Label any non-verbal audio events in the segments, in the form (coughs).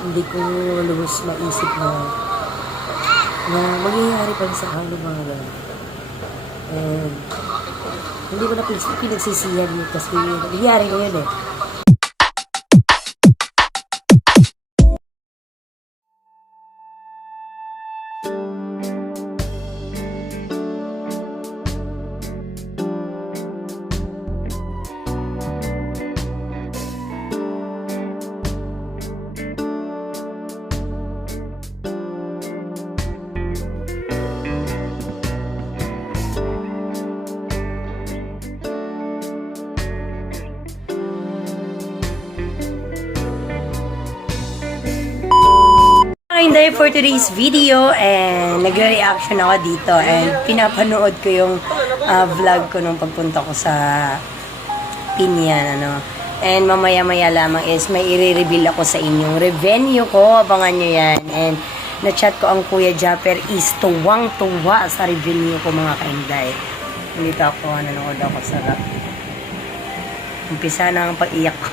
hindi ko lubos maisip na na mangyayari pa sa kano mga ganun. And hindi ko na pinagsisiyan yun kasi nangyayari ngayon eh. For today's video and nagre-reaction ako dito and pinapanood ko yung ah, vlog ko nung pagpunta ko sa Pinyan, ano. And mamaya-maya lamang is may i-reveal ako sa inyong revenue ko. Abangan nyo yan. And na-chat ko ang Kuya Japper is tuwang-tuwa sa revenue ko mga kainday. Nandito ako, nanonood ako sa umpisa na ang pag-iyak ko.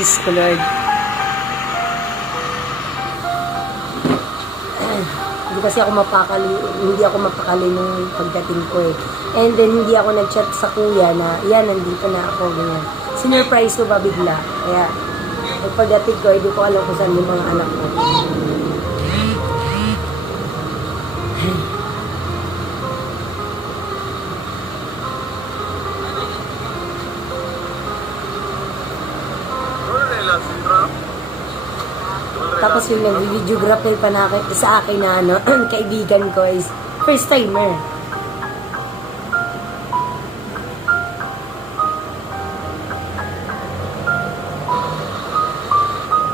(laughs) Ko Lord. Hindi kasi ako mapakali, hindi ako mapakali nung pagdating ko eh. And then, hindi ako nag-chat sa kuya na, yan, nandito na ako, ganyan. Sinurprise ko ba bigla? Kaya, pagdating ko, hindi ko alam kung saan yung mga anak ko. Tapos yung nag-videographer pa na sa akin na ano, (clears throat) kaibigan ko is first timer.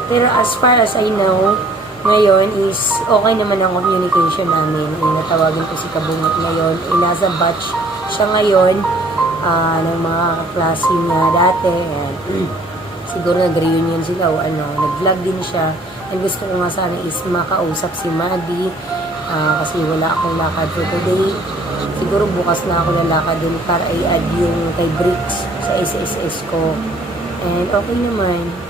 Pero as far as I know, ngayon is okay naman ang communication namin. Eh, ko si Kabungot ngayon. Eh, nasa batch siya ngayon ah, ng mga kaklase niya dati. And, (clears throat) siguro nag-reunion sila o ano, nag-vlog din siya. And gusto ko nga sana is makausap si Maddie ah, kasi wala akong lakad for today. Siguro bukas na ako lalakad din para i-add yung kay Bricks sa SSS ko. And okay naman.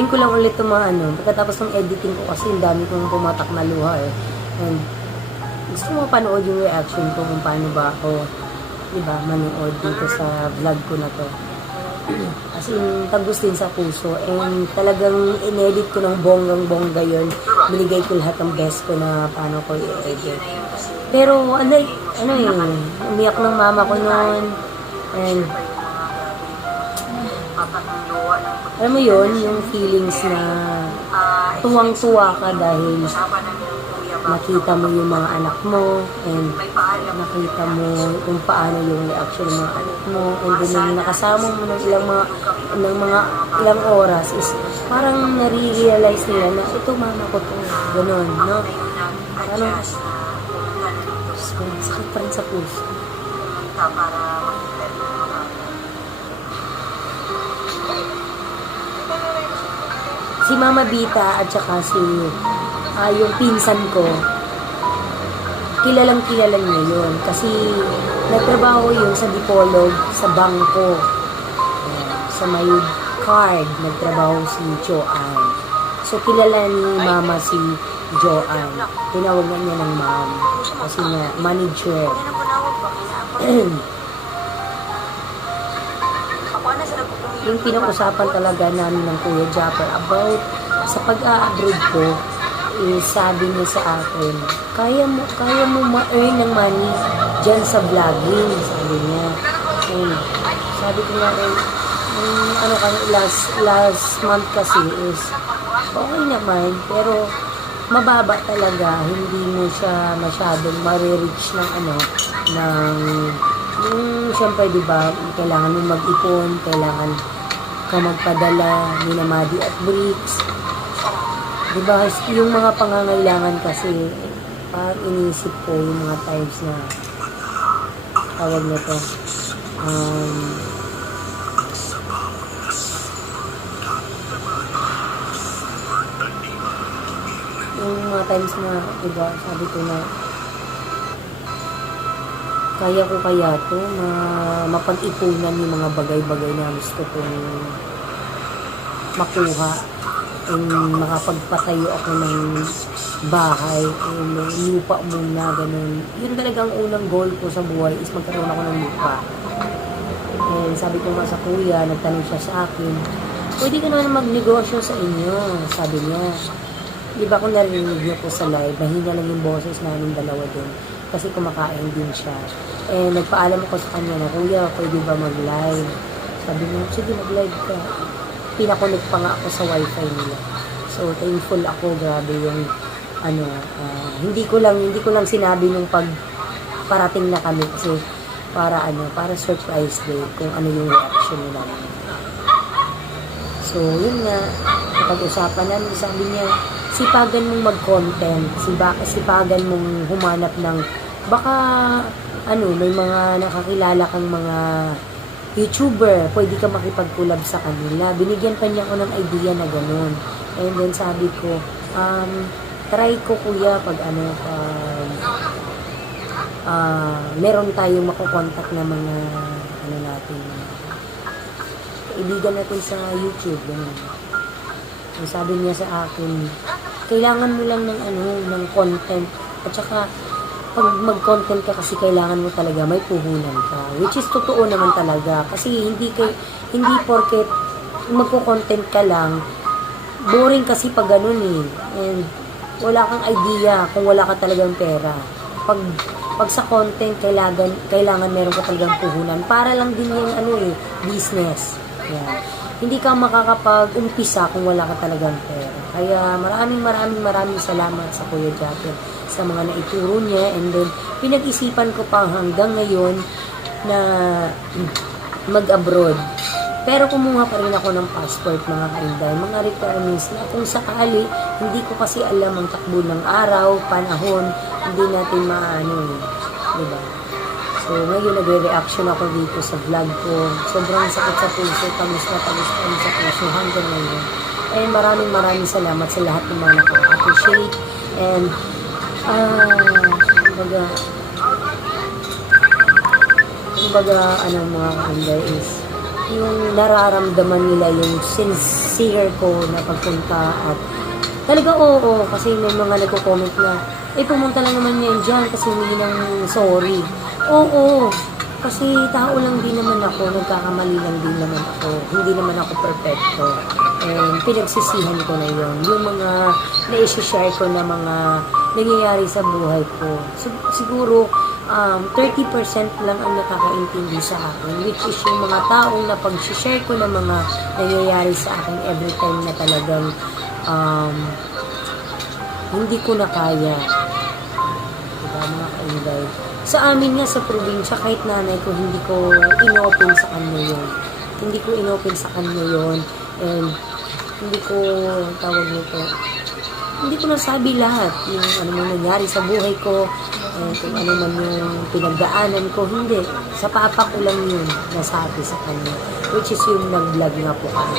Ngayon ko lang ulit ano, pagkatapos ng editing ko kasi ang dami kong pumatak na luha eh. And gusto mo panood yung reaction ko kung paano ba ako, di ba, manood dito sa vlog ko na to. (clears throat) As in, tagos din sa puso. And talagang inedit ko ng bonggang-bongga yun. Binigay ko lahat ng best ko na paano ko i-edit. Pero ano, ano eh, umiyak ng mama ko noon. And alam mo yun, yung feelings na tuwang-tuwa ka dahil nakita mo yung mga anak mo and nakita mo kung paano yung reaction ng mga anak mo. And then yung nakasama mo ng ilang mga ng mga ilang oras is parang nare-realize nila na ito mama ko to. Ganun no? So, sakit pa rin sa puso si Mama Bita at saka si ah, yung pinsan ko kilalang kilala niya yun. Kasi nagtrabaho yun sa Dipolog sa bangko. Sa may card nagtrabaho si Joanne. So kilala ni mama si Joanne. Tinawagan niya ng ma'am kasi nga manager (clears throat) yung pinag-usapan talaga namin ng Kuya Japper about sa pag-a-abroad ko is sabi niya sa akin, kaya mo, kaya mo ma-earn ng money dyan sa vlogging, sabi niya. And sabi ko nga rin, nung ano ka, last, last month kasi is, okay naman, pero mababa talaga, hindi mo siya masyadong ma-reach ng ano, ng, yung syempre di ba, kailangan mo mag-ipon, kailangan ka magpadala, minamadi at bricks, di ba, yung mga pangangailangan kasi, parang iniisip ko yung mga times na, tawag na to, um, yung mga times na, diba, sabi ko na, kaya ko kaya to na mapag-ipunan yung mga bagay-bagay na gusto kong makuha and makapagpatayo ako ng bahay and lupa muna, ganun. Yun talagang unang goal ko sa buhay is magkaroon ako ng lupa. And sabi ko nga sa kuya, nagtanong siya sa akin, pwede ka naman magnegosyo sa inyo, sabi niya. Di ba kung narinig niyo po sa live, mahina lang yung boses namin dalawa din. Kasi kumakain din siya. Eh, nagpaalam ako sa kanya na, Kuya, pwede ba mag-live? Sabi niya, sige, mag-live ka. Pinakonect pa nga ako sa wifi nila. So, thankful ako, grabe yung, ano, ah, hindi ko lang, hindi ko lang sinabi nung pag parating na kami kasi para ano, para surprise day kung ano yung reaction nila. So, yun nga, napag-usapan namin, sabi niya, sipagan mong mag-content, sipagan mong humanap ng, baka, ano, may mga nakakilala kang mga YouTuber, pwede ka makipag-collab sa kanila. Binigyan pa niya ako ng idea na ganun. And then sabi ko, um, try ko kuya pag ano, pag, ah, meron tayong makukontak na mga, ano natin, kaibigan natin sa YouTube, ganun. So, sabi niya sa akin, kailangan mo lang ng ano, ng content. At saka, pag mag-content ka kasi kailangan mo talaga may puhunan ka. Which is totoo naman talaga. Kasi hindi kay hindi porket magko-content ka lang, boring kasi pag ganun eh. And wala kang idea kung wala ka talagang pera. Pag pag sa content, kailangan, kailangan meron ka talagang puhunan. Para lang din yung ano eh, business. Yan. Hindi ka makakapag-umpisa kung wala ka talagang pera. Kaya maraming maraming maraming salamat sa Kuya Jacker sa mga naituro niya and then pinag-isipan ko pa hanggang ngayon na mag-abroad. Pero kumuha pa rin ako ng passport mga kainday, mga requirements na kung sakali, hindi ko kasi alam ang takbo ng araw, panahon, hindi natin maano eh. Diba? So, ngayon nagre-reaction ako dito sa vlog ko. Sobrang sakit sa puso, tamis na tamis rin sa puso hanggang ngayon. And maraming maraming salamat sa lahat ng mga nakaka-appreciate. And, ah, kumbaga, kumbaga, ano mga kakanday is, yung nararamdaman nila yung sincere ko na pagpunta at talaga oo, kasi may mga nagko-comment na eh pumunta lang naman yan dyan kasi humingi ng sorry. Oo, kasi tao lang din naman ako, nagkakamali lang din naman ako, hindi naman ako perfecto. And pinagsisihan ko na yun. Yung mga na-share ko na mga nangyayari sa buhay ko. Sig- siguro, um, 30% lang ang nakakaintindi sa akin, which is yung mga taong na pag-share ko ng mga nangyayari sa akin every time na talagang um, hindi ko na kaya. Sa amin nga sa probinsya, kahit nanay ko, hindi ko inopen sa kanya yun. Hindi ko inopen sa kanya yun. And hindi ko, tawag nito, hindi ko nasabi lahat. Yung ano man nangyari sa buhay ko, eh, kung ano man yung pinagdaanan ko, hindi. Sa papa ko lang yun nasabi sa kanya. Which is yung nag-vlog nga po kami.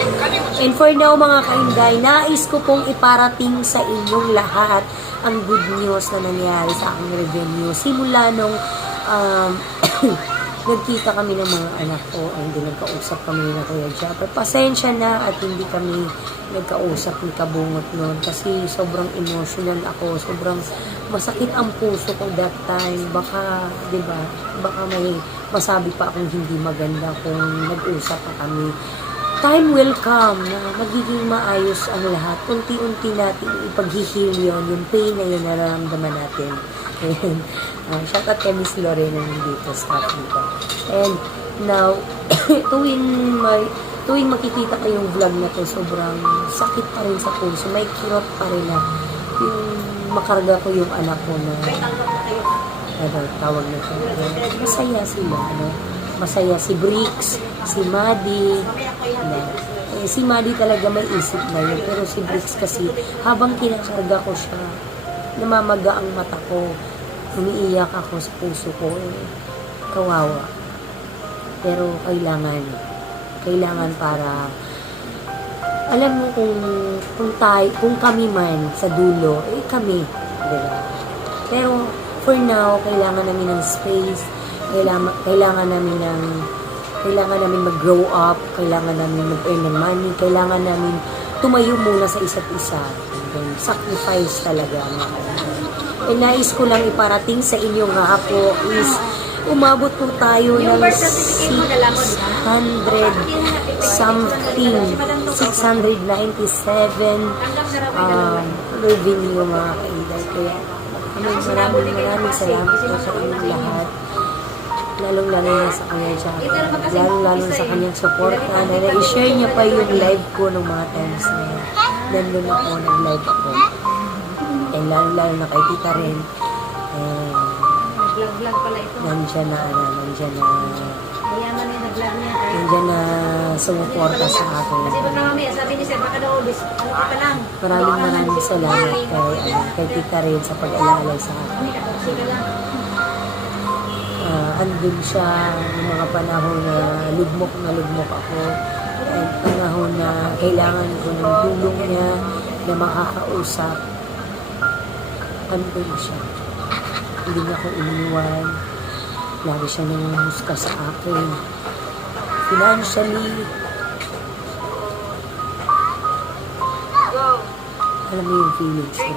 And for now mga kainday, nais ko pong iparating sa inyong lahat ang good news na nangyari sa aking revenue. Simula nung um, (coughs) nagkita kami ng mga anak ko and then nagkausap kami na Kuya Japper. Pasensya na at hindi kami nagkausap ni Kabungot noon kasi sobrang emotional ako, sobrang masakit ang puso ko that time. Baka, di ba, baka may masabi pa akong hindi maganda kung nag-usap pa kami. Time will come na magiging maayos ang lahat. Unti-unti natin ipaghihil yun, yung pain na yun nararamdaman natin. Ayan. Uh, shout out kay Miss Lorena dito, staff dito. And now, (coughs) tuwing may tuwing makikita ko yung vlog na to, sobrang sakit pa rin sa puso. May kirot pa rin na yung makarga ko yung anak ko na ano, tawag na to. Masaya sila, ano. Masaya si Bricks, si Maddie, na, eh, si Maddie talaga may isip na yun. Pero si Bricks kasi, habang kinakarga ko siya, namamaga ang mata ko. Umiiyak ako sa puso ko. Eh, kawawa. Pero kailangan, kailangan para alam mo kung kung tay kung kami man sa dulo eh kami di ba pero for now kailangan namin ng space kailangan kailangan namin ng kailangan namin mag-grow up kailangan namin mag-earn ng money kailangan namin tumayo muna sa isa't isa. And then sacrifice talaga kailangan. eh nais ko lang iparating sa inyo nga po is umabot po tayo ng 600 something 697 um, revenue mga kaiday kaya maraming maraming maraming salamat po sa inyong lahat lalong lalo na sa kanya siya lalong lalo sa kanyang support na na i-share niya pa yung live ko ng mga times na nandun ako nag-live ako and lalong lalo na kay tita rin and Vlog-vlog pala ito. nandyan na ano nandyan na Mayaman yung nag-vlog niya. Ay, nandyan na sumuporta sa akin Kasi baka mamaya, sabi ni Sir, baka daw, bis, ano ka pa lang. Maraming maraming salamat kay, ano, kay Tita Rin sa pag-alalay sa akin. Ka lang. Ah, andun siya ng mga panahon na lugmok na lugmok ako. At panahon na kailangan ko ng tulong niya na makakausap. Andun siya. Hindi niya ako iniwan. Lagi siya nangunguska sa akin. Financially, alam mo yung feelings ko.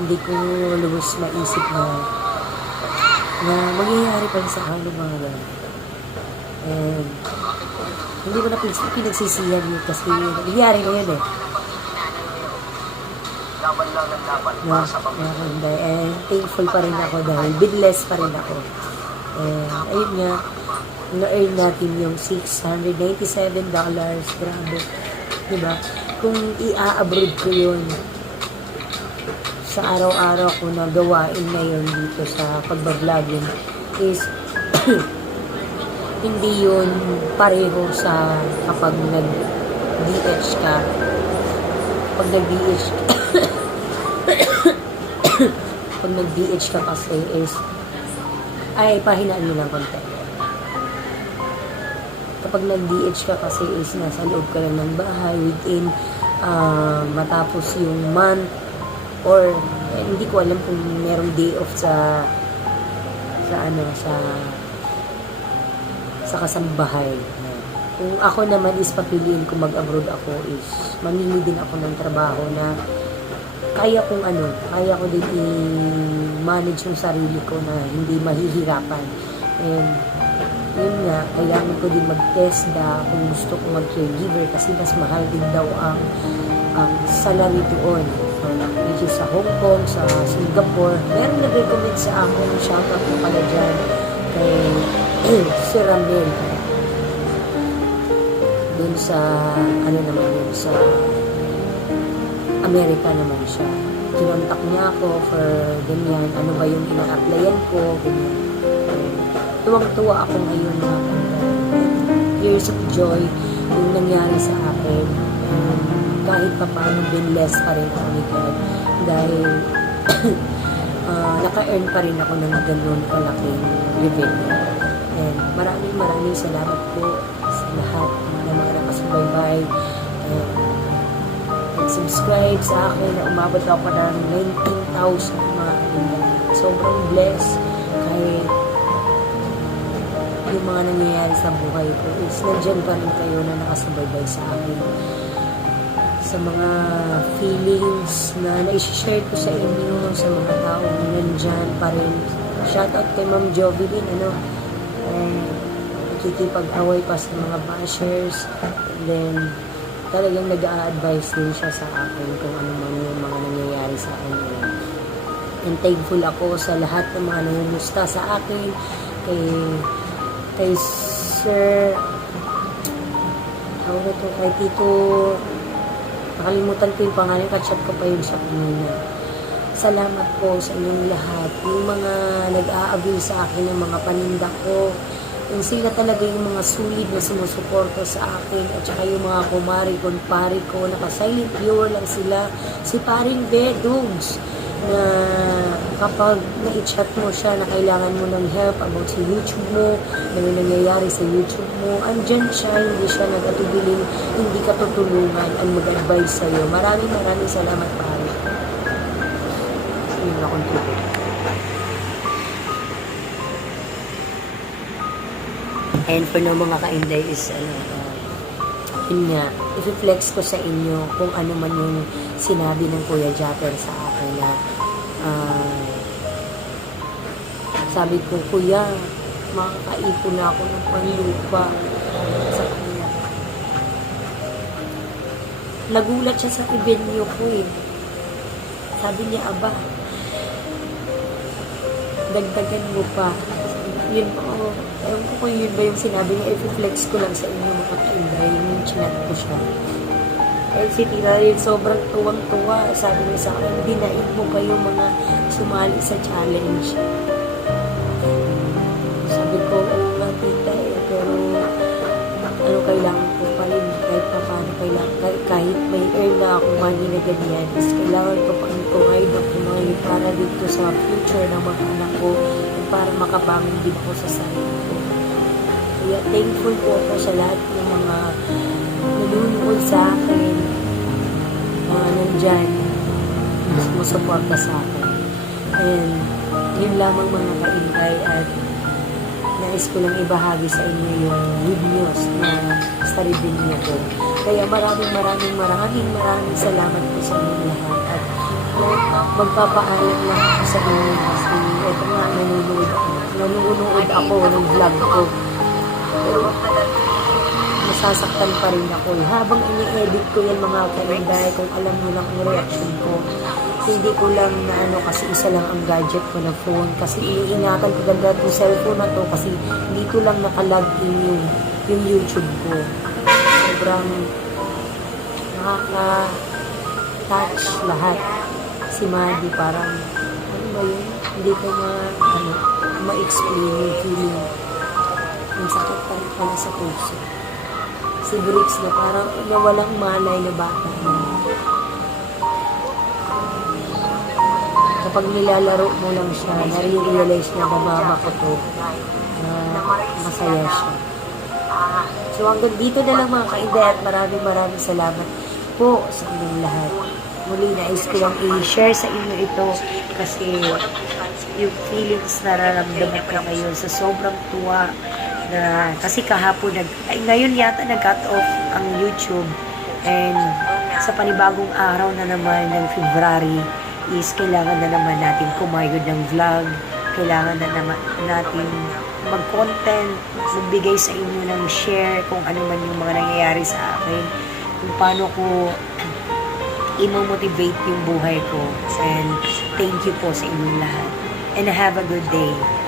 Hindi ko lubos maisip na na mangyayari pa rin sa yung mga ganun. And hindi ko na pinagsisihan yun kasi nangyayari na yun eh. Laban lang ang laban para sa pamilya. and, and thankful pa rin ako dahil binless pa rin ako. And ayun nga, na-earn natin yung $697. Grabe. Diba? Kung i-abroad ko yun sa araw-araw ko na gawain na yun dito sa pagbablogin is (coughs) hindi yun pareho sa kapag nag-DH ka. Pag nag-DH (coughs) pag nag-DH ka kasi is ay pahinaan mo lang konti. Kapag nag-DH ka kasi is nasa loob ka lang ng bahay within ah, matapos yung month or eh, hindi ko alam kung merong day off sa sa ano sa sa kasambahay. Kung ako naman is papiliin kung mag-abroad ako is mamili din ako ng trabaho na kaya kong ano, kaya ko din i-manage yung sarili ko na hindi mahihirapan. And yun nga, kailangan ko din mag-test na kung gusto ko mag-caregiver kasi mas mahal din daw ang ang salary doon. Which is sa Hong Kong, sa Singapore. Meron nag-recommend sa akin, shoutout ko pala dyan kay (clears throat) Sir Ramel. Doon sa, ano naman yun, sa Amerika naman siya. Kinontak niya ako for ganyan, ano ba yung ina-applyan ko, ganyan. Tuwang-tuwa ako ngayon na years of joy yung nangyari sa akin. And kahit pa paano, binless pa rin ako ni God. Dahil (coughs) ah, naka-earn pa rin ako ng ganun kalaking revenue. And maraming maraming salamat po sa lahat ng mga nakasubaybay. And nag-subscribe sa akin na umabot ako ng 19,000 mga kaibigan. Sobrang blessed kahit yung mga nangyayari sa buhay ko is nandyan pa rin kayo na nakasubaybay sa akin sa mga feelings na na-share ko sa inyo sa mga taong nandyan pa rin shout out kay Ma'am Jovelyn ano eh, nakikipag-away pa sa mga bashers. And then, talagang nag-a-advise din siya sa akin kung ano man yung mga nangyayari sa akin. And thankful ako sa lahat ng mga nangumusta sa akin, kay, kay Sir, tawag na to, kay Tito, nakalimutan ko yung pangalan, kachat ko pa yun sa kanina. Salamat po sa inyong lahat. Yung mga nag-aagaw sa akin ng mga paninda ko, yung sila talaga yung mga sulit na sumusuporta sa akin at saka yung mga kumari, kumpari ko, naka-silent viewer lang sila. Si Paring Bedogs na kapag na-chat mo siya na kailangan mo ng help about sa YouTube mo, na may nangyayari sa YouTube mo, andyan siya, hindi siya nagatubiling, hindi ka tutulungan ang mag-advise sa'yo. Maraming maraming salamat, pare. Yun akong tubig. And for no mga kainday is, ano, uh, yun nga, i-flex ko sa inyo kung ano man yung sinabi ng Kuya Japper sa akin na ah, sabi ko, Kuya, makakaipon na ako ng panlupa sa kanya. Nagulat siya sa revenue ko eh. Sabi niya, Aba, dagdagan mo pa. Yun po, oh, ewan ko kung yun ba yung sinabi niya, i-flex ko lang sa inyo mga kainday, yung chinat ko siya. Eh, si Tita sobrang tuwang-tuwa. Sabi niya sa akin, dinaig mo yung mga sumali sa challenge. Sabi ko, nga tita eh, pero ano kailangan ko pa rin, kahit pa paano kailangan, kahit, may earn na ako money na ganyan, is kailangan ko pa rin provide ako money para dito sa future ng mga anak ko at para makabangon din ako sa sarili ko. Kaya thankful po ako sa lahat ng mga nanonood sa akin, mga nandyan, na sumusuporta sa akin. And yun lamang mga kaingay at nais ko lang ibahagi sa inyo yung good news na sa revenue ko. Kaya maraming maraming maraming maraming salamat po sa inyo lahat at magpapaalam lang ako sa inyo kasi ito nga nanonood ako. Nanonood ako ng vlog ko. Pero masasaktan pa rin ako. eh. Habang ini-edit ko yan mga kalinday, kung alam mo lang ang reaction ko, hindi ko lang na ano kasi isa lang ang gadget ko na phone kasi iniingatan ko ganda itong cellphone na to kasi dito lang nakalog in yung, yung YouTube ko. Sobrang nakaka-touch lahat. Si Maddie parang ano ba yun? Hindi ko ma, ano, ma-explain yung feeling. Ang sakit pa rin pala sa puso. Si Briggs na parang nawalang malay na bata na kapag nilalaro mo lang siya, nare-realize na mama ko to na masaya siya. So hanggang dito na lang mga kainday at maraming maraming salamat po sa inyong lahat. Muli nais ko lang i-share sa inyo ito kasi yung feelings na nararamdaman ko ngayon sa sobrang tuwa na kasi kahapon nag, ay, ngayon yata nag-cut off ang YouTube. And sa panibagong araw na naman ng February is kailangan na naman natin kumayod ng vlog. Kailangan na naman natin mag-content magbigay sa inyo ng share kung ano man yung mga nangyayari sa akin. Kung paano ko (clears throat) imo-motivate yung buhay ko. And thank you po sa inyong lahat. And have a good day